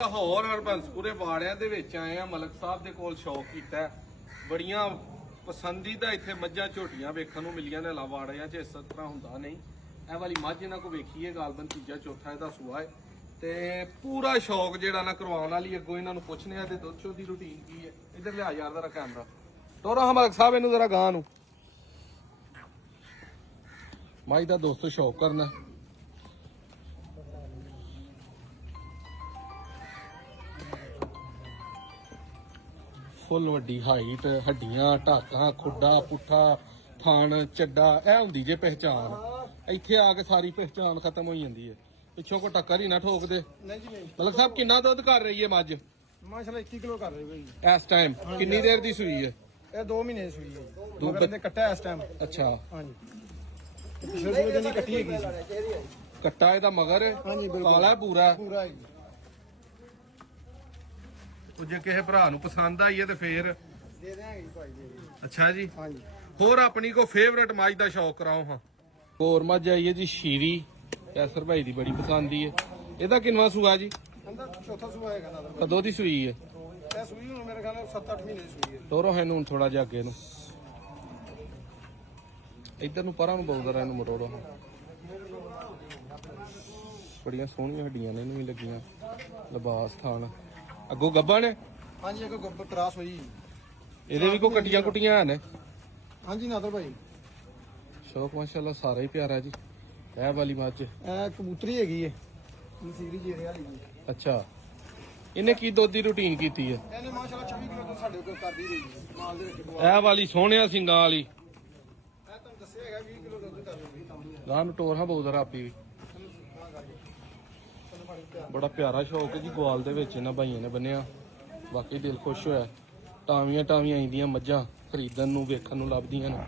ਲਾਹੌਰ ਹਰਬੰਸਪੁਰੇ ਵਾੜਿਆਂ ਦੇ ਵਿੱਚ ਆਏ ਆ। ਮਲਕ ਸਾਹਿਬ ਦੇ ਕੋਲ ਸ਼ੌਕ ਕੀਤਾ, ਬੜੀਆਂ ਪਸੰਦੀਦਾ ਇੱਥੇ ਮੱਝਾਂ ਝੋਟੀਆਂ ਵੇਖਣ ਨੂੰ ਮਿਲੀਆਂ ਨੇ। ਵਾੜਿਆਂ 'ਚ ਇਸ ਤਰ੍ਹਾਂ ਹੁੰਦਾ ਨਹੀਂ। ਇਹ ਵਾਲੀ ਮੱਝ ਇਹਨਾਂ ਕੋ ਵੇਖੀਏ, ਗਾਲਬਨ ਤੀਜਾ ਚੌਥਾ ਇਹਦਾ ਸੂਆ ਹੈ ਤੇ ਪੂਰਾ ਸ਼ੌਕ ਜਿਹੜਾ ਨਾ ਕਰਵਾਉਣ ਵਾਲੀ। ਅੱਗੋਂ ਇਹਨਾਂ ਨੂੰ ਪੁੱਛਨੇ ਆ ਤੇ ਦੁੱਧ ਦੀ ਰੂਟੀਨ ਕੀ ਹੈ। ਇੱਧਰ ਲਿਆ ਯਾਰ ਜ਼ਰਾ ਕੈਮਰਾ ਤੋਰਾ ਮਲਕ ਸਾਹਿਬ ਇਹਨੂੰ ਜ਼ਰਾ ਗਾਂ ਨੂੰ। ਮੱਝ ਦਾ ਦੋਸਤੋ ਸ਼ੌਕ ਕਰਨਾ। ਫੁੱਲ ਵੱਡੀ ਹਾਈਟ, ਹੱਡੀਆਂ, ਢਾਕਾਂ, ਖੁੱਡਾ, ਪੁੱਠਾ, ਥਣ, ਚੱਡਾ, ਇਹ ਹੁੰਦੀ ਜੇ ਪਹਿਚਾਨ। ਇੱਥੇ ਆ ਕੇ ਸਾਰੀ ਪਹਿਚਾਨ ਖਤਮ ਹੋ ਜਾਂਦੀ ਹੈ। ਪਿੱਛੋਂ ਕੋ ਟੱਕਰ ਹੀ ਨਾ ਠੋਕ ਦੇ। ਨਹੀਂ ਜੀ ਨਹੀਂ। ਮਲਕ ਸਾਹਿਬ ਕਿੰਨਾ ਦੁੱਧ ਕਰ ਰਹੀ ਹੈ ਮੱਝ ਮਾਸ਼ਾਅੱਲਾ 21 ਕਿਲੋ ਕਰ ਰਹੀ ਹੈ ਇਸ ਟਾਈਮ? ਕਿੰਨੀ ਦੇਰ ਦੀ ਸੂਈ ਹੈ? ਇਹ 2 ਮਹੀਨੇ ਦੀ ਸੂਈ ਹੈ। ਮਗਰ ਇਹਦੇ ਕੱਟਾ ਇਸ ਟਾਈਮ। ਅੱਛਾ, ਹਾਂਜੀ ਪਿਛਲੇ ਸੂਏ ਦਿਨ ਦੀ ਕੱਟੀ ਹੈਗੀ ਸੀ। ਕੱਟਾ ਇਹਦਾ ਮਗਰ ਹੈ? ਹਾਂਜੀ ਬਿਲਕੁਲ ਕਾਲਾ ਪੂਰਾ। ਪੂਰਾ ਹੈ। ਉਹ ਜੇ ਕਿਸੇ ਭਰਾ ਨੂੰ ਪਸੰਦ ਆਈ ਹੈ ਤੇ ਫੇਰ ਦੇ ਦੇਾਂਗੇ ਭਾਈ ਜੀ। ਅੱਛਾ ਜੀ। ਹਾਂਜੀ ਹੋਰ ਆਪਣੀ ਕੋ ਫੇਵਰਟ ਮੱਝ ਦਾ ਸ਼ੌਕ ਕਰਾਓ ਹਾਂ। ਹੋਰ ਮੱਝ ਆਈ ਹੈ ਜੀ ਸ਼ੀਰੀ, ਕੈਸਰ ਭਾਈ ਦੀ ਬੜੀ ਪਸੰਦ ਹੈ। ਇਹਦਾ ਕਿੰਨਵਾਂ ਸੂਆ ਜੀ? ਅੰਦਰ ਚੌਥਾ ਸੂਆ ਹੈਗਾ ਨਾ। ਕਦੋਂ ਦੀ ਸੂਈ ਹੈ? ਇਹ ਸੂਈ ਹੁਣ ਮੇਰੇ ਖਿਆਲ ਨਾਲ 7-8 ਮਹੀਨੇ ਦੀ ਸੂਈ ਹੈ। ਤੋਰੋ ਇਹਨੂੰ ਹੁਣ ਥੋੜਾ ਜਿਹਾ ਅੱਗੇ ਨੂੰ, ਇੱਧਰ ਨੂੰ ਪਰਾਂ ਨੂੰ ਬੋਲਦਾ ਇਹਨੂੰ ਮਰੋੜੋ। ਬੜੀਆਂ ਸੋਹਣੀਆਂ ਹੱਡੀਆਂ ਨੇ ਇਹਨੂੰ ਵੀ ਲੱਗੀਆਂ। ਲਿਬਾਸ ਥਾਣ ਅੱਗੋਂ ਗੱਭਾ ਨੇ। ਹਾਂਜੀ ਇੱਕ ਗੱਬਰ ਕਰਾਸ ਹੋਈ। ਇਹਦੇ ਵੀ ਕੋਈ ਕੱਟੀਆਂ ਕੁੱਟੀਆਂ ਨੇ? ਹਾਂਜੀ ਨਾਦਰ ਭਾਈ ਸ਼ੌਕ ਮਾਸ਼ਾਅੱਲਾ ਸਾਰਾ ਹੀ ਪਿਆਰਾ ਜੀ। ਇਹ ਵਾਲੀ ਮੱਝ ਇਹ ਕਬੂਤਰੀ ਹੈਗੀ ਹੈ ਸੀਰੀ ਜੇਰੇ ਵਾਲੀ ਜੀ। ਅੱਛਾ, ਇਹਨੇ ਕੀ ਦੁੱਧ ਦੀ ਰੂਟੀਨ ਕੀਤੀ ਹੈ? ਇਹਨੇ ਮਾਸ਼ਾਅੱਲਾ 26 ਕਿਲੋ ਤੋਂ ਸਾਡੇ ਕੋਲ ਕਰਦੀ ਰਹੀ ਹੈ ਮਾਲ ਦੇ ਵਿੱਚ। ਇਹ ਵਾਲੀ ਸੋਹਣਿਆ ਸਿੰਗਾਂ ਵਾਲੀ ਇਹ ਤੁਹਾਨੂੰ ਦੱਸਿਆ ਹੈਗਾ 20 ਕਿਲੋ ਦੁੱਧ ਕਰ ਰਹੀ ਹੈ। ਗਾਂ ਨੂੰ ਟੋਰ ਹਾਂ ਬੋਲਦਾ ਆਪੀ ਵੀ। ਬੜਾ ਪਿਆਰਾ ਸ਼ੌਕ ਹੈ ਜੀ ਗਵਾਲ ਦੇ ਵਿੱਚ ਇਹਨਾਂ ਭਾਈਆਂ ਨੇ ਬੰਨਿਆ। ਬਾਕੀ ਦਿਲ ਖੁਸ਼ ਹੋਇਆ। ਟਾਵੀਆਂ ਟਾਵੀਆਂ ਆਈਆਂ ਮੱਝਾਂ ਖਰੀਦਣ ਨੂੰ, ਵੇਖਣ ਨੂੰ ਲੱਭਦੀਆਂ ਨੇ।